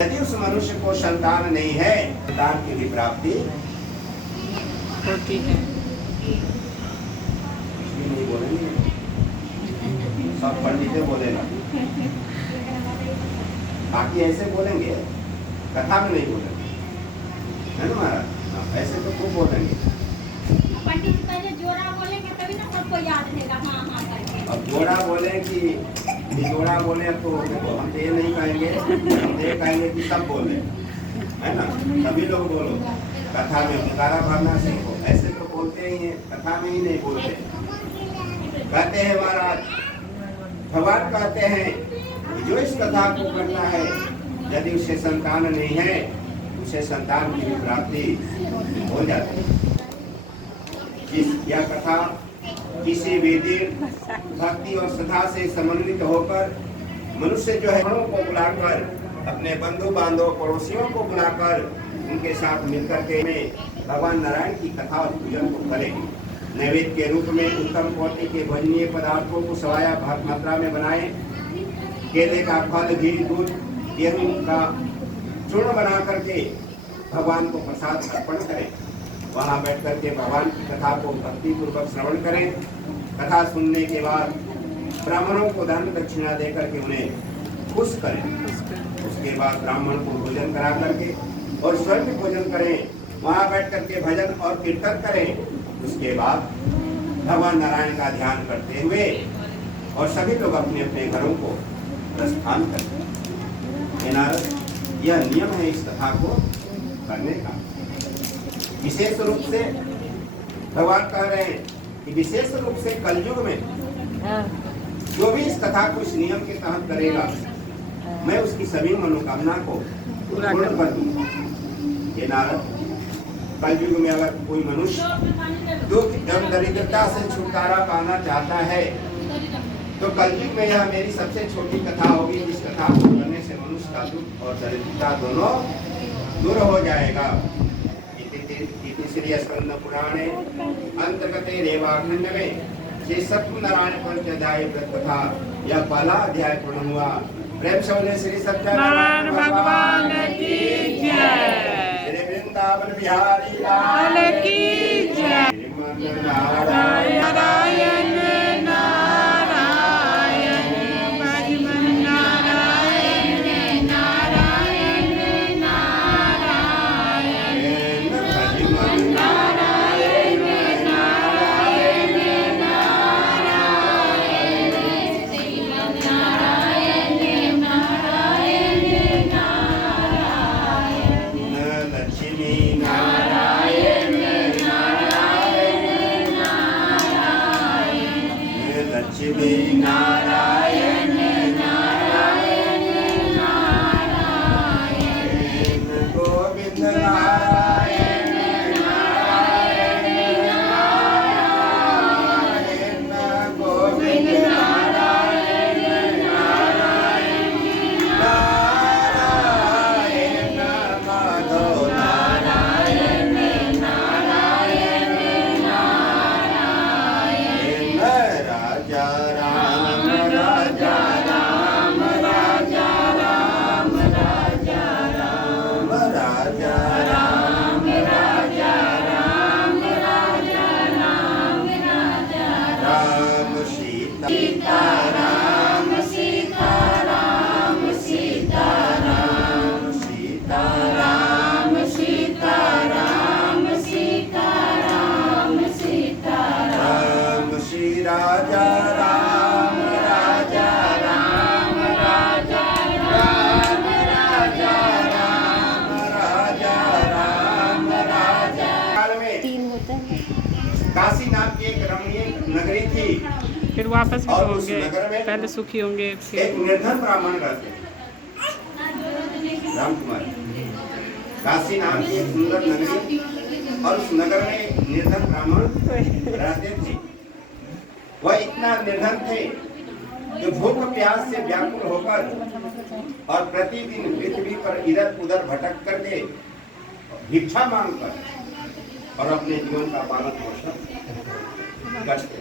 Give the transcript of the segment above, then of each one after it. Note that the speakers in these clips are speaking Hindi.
यदि उस मनुष्य को संतान नहीं है, संतान की भी प्राप्ति होती है। कुछ भी नहीं बोलेंगे, सब पंडितें बोलेगा, बाकी ऐसे बोलेंगे, कथा में नहीं बोलेंगे, है ना महाराज? ऐसे तो खूब बोलेंगे। पंडित पहले जोड़ा बोलेंगे तभी ना सबको याद रहेगा। हाँ हाँ करके। अब जोड़ा बोले कि जोड़ा बोले तो हम तो ये नहीं कहेंगे, हम ये कहेंगे कि सब बोले, है ना? सभी लोग बोलो, कथा में उतारा भरना सीखो। ऐसे तो बोलते ही हैं, कथा में ही नहीं बोलते। कहते हैं महाराज, भगवान कहते हैं कि जो इस कथा को करना है, यदि उसे संतान नहीं है, उसे संतान की भी प्राप्ति हो जाती है। यह कथा किसी भी दिन भक्ति और श्रद्धा से समन्वित होकर मनुष्य जो है को बुलाकर, अपने बंधु बांधव पड़ोसियों को बुलाकर उनके साथ मिलकर के भगवान नारायण की कथा और पूजन को करेगी। नैवेद्य के रूप में उत्तम कोटि के भोजनीय पदार्थों को सवाया भाग मात्रा में बनाए, केले का फल, घी, दूध, गेहूं का चूर्ण बना करके भगवान को प्रसाद अर्पण करें। वहाँ बैठ करके भगवान की कथा को भक्ति पूर्वक श्रवण करें। कथा सुनने के बाद ब्राह्मणों को दान दक्षिणा दे करके उन्हें खुश करें। उसके बाद ब्राह्मण को भोजन करा करके और स्वयं भी भोजन करें। वहाँ बैठ करके भजन और कीर्तन करें। उसके बाद भगवान नारायण का ध्यान करते हुए और सभी लोग अपने अपने घरों को प्रस्थान करें। नारद, यह नियम है इस कथा को करने का। विशेष रूप से भगवान कह रहे हैं कि विशेष रूप से कलयुग में जो भी इस कथा को इस नियम के तहत करेगा, मैं उसकी सभी मनोकामना को पूर्ण कर दूंगा। ये नारद, कलयुग में अगर कोई मनुष्य दुख एवं दरिद्रता से छुटकारा पाना चाहता है, तो कलयुग में यह मेरी सबसे छोटी कथा होगी। इस कथा को करने से मनुष्य का दुख और दरिद्रता दोनों दूर हो जाएगा। श्री स्कंद पुराणे अंतर्गते रेवाखंड में श्री सत्यनारायण पंचाध्याय व्रत कथा यह पहला अध्याय पूर्ण हुआ। प्रेम से बोले श्री सत्यनारायण भगवान की जय। श्री वृंदावन बिहारी लाल की जय। नारायण नारायण काशी नाम की एक रमणीय नगरी थी। फिर वापस भी होंगे, पहले सुखी होंगे। एक निर्धन ब्राह्मण रहते, राम कुमार। काशी नाम की एक सुंदर नगरी और उस नगर में निर्धन ब्राह्मण रहते थे। वह इतना निर्धन थे कि भूख प्यास से व्याकुल होकर और प्रतिदिन पृथ्वी पर इधर उधर भटक करके भिक्षा मांगकर और अपने जीवन का पालन पोषण करते।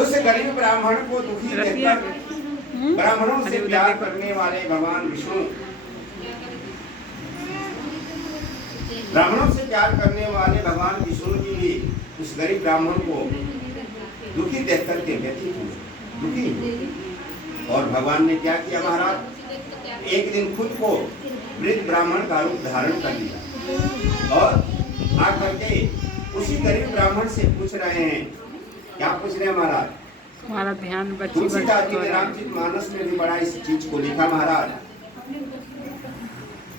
उस गरीब ब्राह्मण को दुखी देखकर ब्राह्मणों से प्यार करने वाले भगवान विष्णु ब्राह्मणों से प्यार करने वाले भगवान विष्णु जी भी उस गरीब ब्राह्मण को दुखी देख करके व्यथित हुए, दुखी हुए। और भगवान ने क्या किया महाराज, एक दिन खुद को वृद्ध ब्राह्मण का रूप धारण कर लिया और आकर के उसी गरीब ब्राह्मण से पूछ रहे हैं, क्या पूछ रहे हैं महाराज? हमारा ध्यान बच्ची तुलसीदास जी ने रामचरितमानस में भी बड़ा इस चीज को लिखा महाराज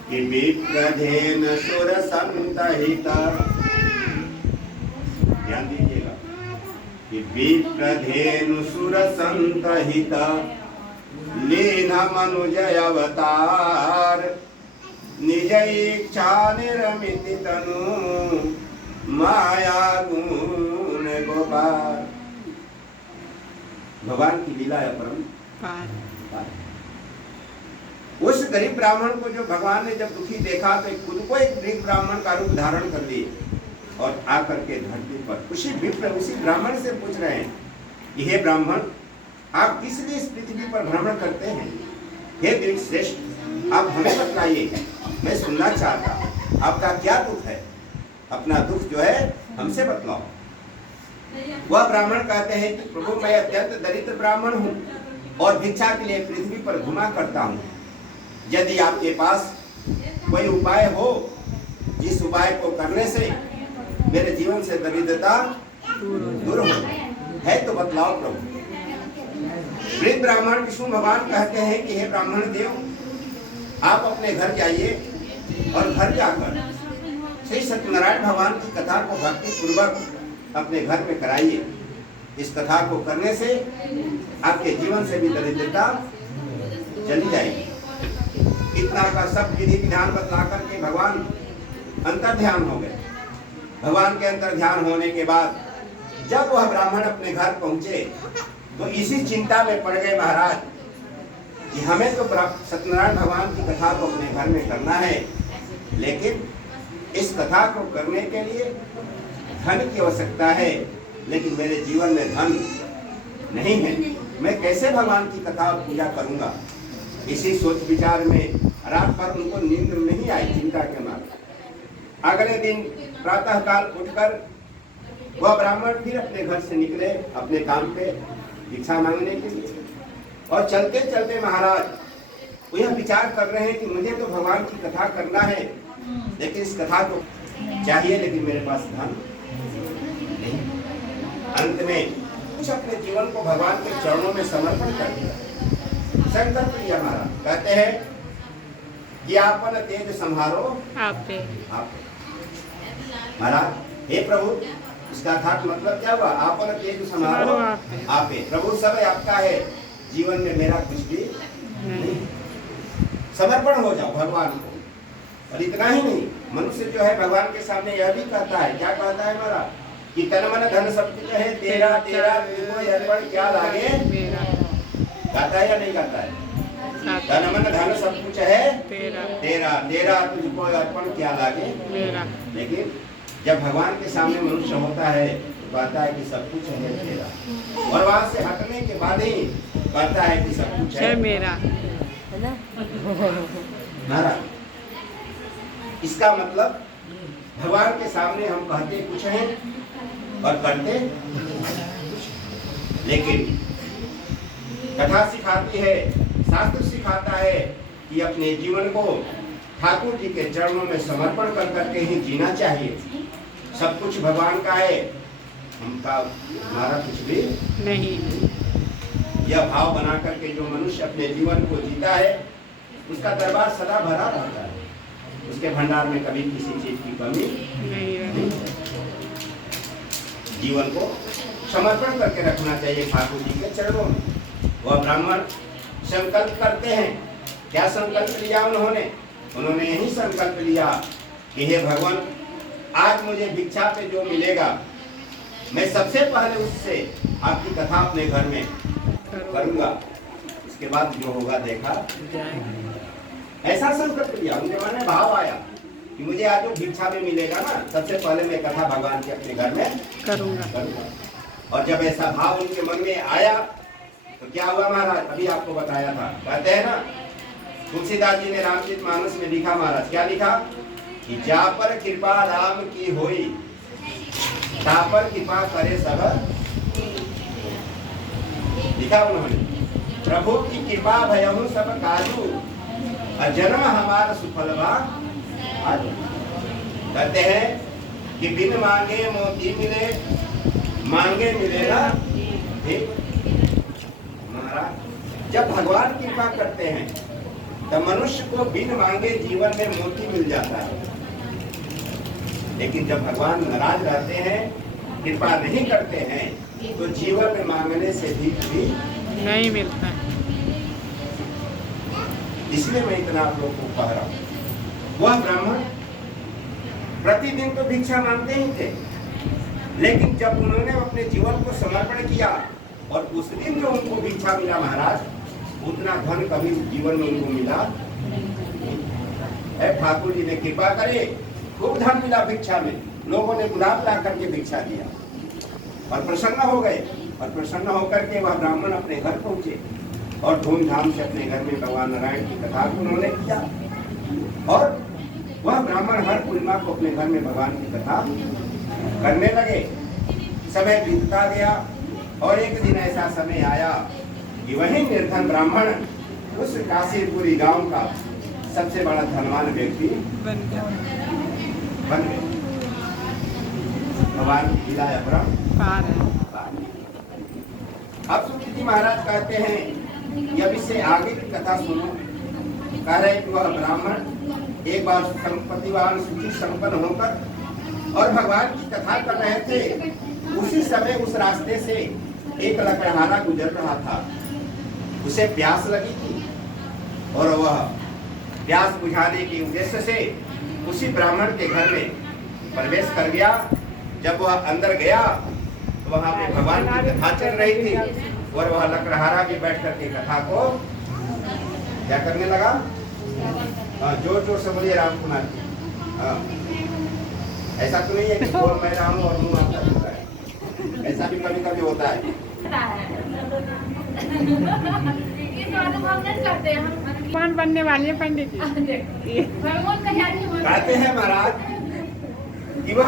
कि विप्रधेन सुर संतहिता, ध्यान दीजिएगा, कि विप्रधेनु सुर संतहिता लीन मनुजय अवतार निज इच्छा निरमित तनु माया गुण गोपाल। भगवान की लीला है परम। उस गरीब ब्राह्मण को जो भगवान ने जब दुखी देखा तो खुद को एक गरीब ब्राह्मण का रूप धारण कर लिए और आकर के धरती पर उसी विप्र उसी ब्राह्मण से पूछ रहे हैं कि हे ब्राह्मण, आप किस लिए इस पृथ्वी पर भ्रमण करते हैं? हे दीन श्रेष्ठ, आप हमें बतलाइए, मैं सुनना चाहता हूँ, आपका क्या दुख है? अपना दुख जो है हमसे बतलाओ। वह ब्राह्मण कहते हैं कि प्रभु, मैं अत्यंत दरिद्र ब्राह्मण हूँ और भिक्षा के लिए पृथ्वी पर घुमा करता हूँ। यदि आपके पास कोई उपाय हो जिस उपाय को करने से मेरे जीवन से दरिद्रता दूर हो है तो बतलाओ प्रभु। वृद्ध ब्राह्मण विष्णु भगवान कहते हैं कि हे ब्राह्मण देव, आप अपने घर जाइए और घर जाकर श्री सत्यनारायण भगवान की कथा को भक्ति पूर्वक अपने घर में कराइए। इस कथा को करने से आपके जीवन से भी दरिद्रता चली जाएगी। इतना का सब विधि विधान बतला करके भगवान अंतर ध्यान हो गए। भगवान के अंतर ध्यान होने के बाद जब वह ब्राह्मण अपने घर पहुंचे तो इसी चिंता में पड़ गए महाराज कि हमें तो सत्यनारायण भगवान की कथा को अपने घर में करना है, लेकिन इस कथा को करने के लिए धन की आवश्यकता है, लेकिन मेरे जीवन में धन नहीं है। मैं कैसे भगवान की कथा और पूजा करूंगा? इसी सोच विचार में रात भर उनको नींद नहीं आई, चिंता के मारे। अगले दिन प्रातः काल उठकर वह ब्राह्मण फिर अपने घर से निकले अपने काम पे भिक्षा मांगने के लिए। और चलते चलते महाराज वो यह विचार कर रहे हैं कि मुझे तो भगवान की कथा करना है, लेकिन इस कथा को चाहिए, लेकिन मेरे पास धन नहीं। अंत में कुछ अपने जीवन को भगवान के चरणों में समर्पण कर दिया, संकल्प लिया महाराज। कहते हैं कि आपन तेज संहारो आप महाराज। हे प्रभु, इसका अर्थात मतलब क्या हुआ? आपन तेज संहारो आपे। प्रभु सब आपका है, जीवन में मेरा कुछ भी नहीं। समर्पण हो जाओ भगवान को। और इतना ही नहीं, मनुष्य जो है भगवान के सामने यह भी कहता है, क्या कहता है महाराज, कि तन मन धन सब कुछ है तेरा, तेरा तुझको अर्पण क्या लागे? कहता है या नहीं कहता है? तन मन धन सब कुछ है तेरा, तेरा तुझको अर्पण क्या लागे? लेकिन जब भगवान के सामने मनुष्य होता है तो कहता है कि सब कुछ है तेरा, और वहां से हटने के बाद ही कहता है कि सब कुछ है मेरा। महाराज, इसका मतलब भगवान के सामने हम कहते कुछ हैं और करते कुछ। लेकिन कथा सिखाती है, शास्त्र सिखाता है कि अपने जीवन को ठाकुर जी के चरणों में समर्पण कर करके ही जीना चाहिए। सब कुछ भगवान का है, हमारा कुछ भी नहीं। यह भाव बना करके जो मनुष्य अपने जीवन को जीता है उसका दरबार सदा भरा रहता है, उसके भंडार में कभी किसी चीज की कमी नहीं। जीवन को समर्पण करके रखना चाहिए ठाकुर जी के चरणों में। वह ब्राह्मण संकल्प करते हैं, क्या संकल्प लिया उन्होंने यही संकल्प लिया कि हे भगवान, आज मुझे भिक्षा पे जो मिलेगा मैं सबसे पहले उससे आपकी कथा अपने घर में करूंगा, उसके बाद जो होगा देखा। ऐसा संकल्प लिया, उनके मन में भाव आया कि मुझे आज जो भिक्षा में मिलेगा ना, सबसे पहले मैं कथा भगवान के अपने घर में करूंगा। और जब ऐसा भाव उनके मन में आया तो क्या हुआ महाराज? अभी आपको बताया था, कहते हैं ना, तुलसीदास जी ने रामचरितमानस में लिखा महाराज, क्या लिखा? कि जा पर कृपा राम की होई, ता पर कृपा करे सब। लिखा उन्होंने, प्रभु की कृपा भयहु सब काजू, और जन्म हमारा सुफलवा आजू। कहते हैं कि बिन मांगे मोती मिले, मांगे मिलेगा ठीक। महाराज जब भगवान कृपा करते हैं तब मनुष्य को बिन मांगे जीवन में मोती मिल जाता है, लेकिन जब भगवान नाराज रहते हैं, कृपा नहीं करते हैं, तो जीवन में मांगने से भी नहीं मिलता। इसलिए मैं इतना आप लोग को कह रहा हूं। वह ब्राह्मण प्रतिदिन तो भिक्षा मांगते ही थे, लेकिन जब उन्होंने अपने जीवन को समर्पण किया और उस दिन जो उनको भिक्षा मिला महाराज, उतना धन कभी जीवन में उनको मिला। ठाकुर जी ने कृपा करे, खूब धन मिला भिक्षा में, लोगों ने गुलाब ला करके भिक्षा दिया और प्रसन्न हो गए। और प्रसन्न होकर के वह ब्राह्मण अपने घर पहुंचे और धूमधाम से अपने घर में भगवान नारायण की कथा को उन्होंने किया। और वह ब्राह्मण हर पूर्णिमा को अपने घर में भगवान की कथा करने लगे। समय बीतता गया और एक दिन ऐसा समय आया कि वही निर्धन ब्राह्मण उस काशीपुरी गांव का सबसे बड़ा धनवान व्यक्ति बन गया। भगवान की लीला अपरंपार है। अब सुखी जी महाराज कहते हैं कि अब इससे आगे की कथा सुनो। कह रहे कि वह ब्राह्मण एक बार संपत्तिवान सुखी संपन्न होकर और भगवान की कथा कर रहे थे, उसी समय उस रास्ते से एक लकड़हारा गुजर रहा था। उसे प्यास लगी थी और वह प्यास बुझाने के उद्देश्य से उसी ब्राह्मण के घर में प्रवेश कर गया। जब वह अंदर गया तो वहां पे भगवान की कथा चल रही थी और वह लकड़हारा भी बैठ करके कथा को क्या करने लगा। जोर जोर से बोलिए राम कुमार जी। ऐसा तो नहीं है कि बोल मैं रहा हूँ और मुंह आपका होता है, ऐसा भी कभी कभी होता है। कौन बनने वाली है पंडित जी? कहते हैं महाराज कि वह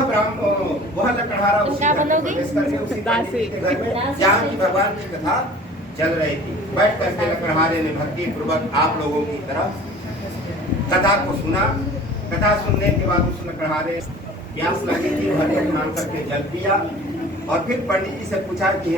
लकड़हारा उसी घर में प्रवेश करके उसी पंडित के घर में जहाँ की भगवान की कथा चल रही थी, बैठ करके लकड़हारे ने भक्ति पूर्वक आप लोगों की तरफ कथा को सुना। कथा सुनने के बाद उस लकड़हारे प्यास लगी थी, भर मांग करके जल पिया और फिर पंडित जी से पूछा कि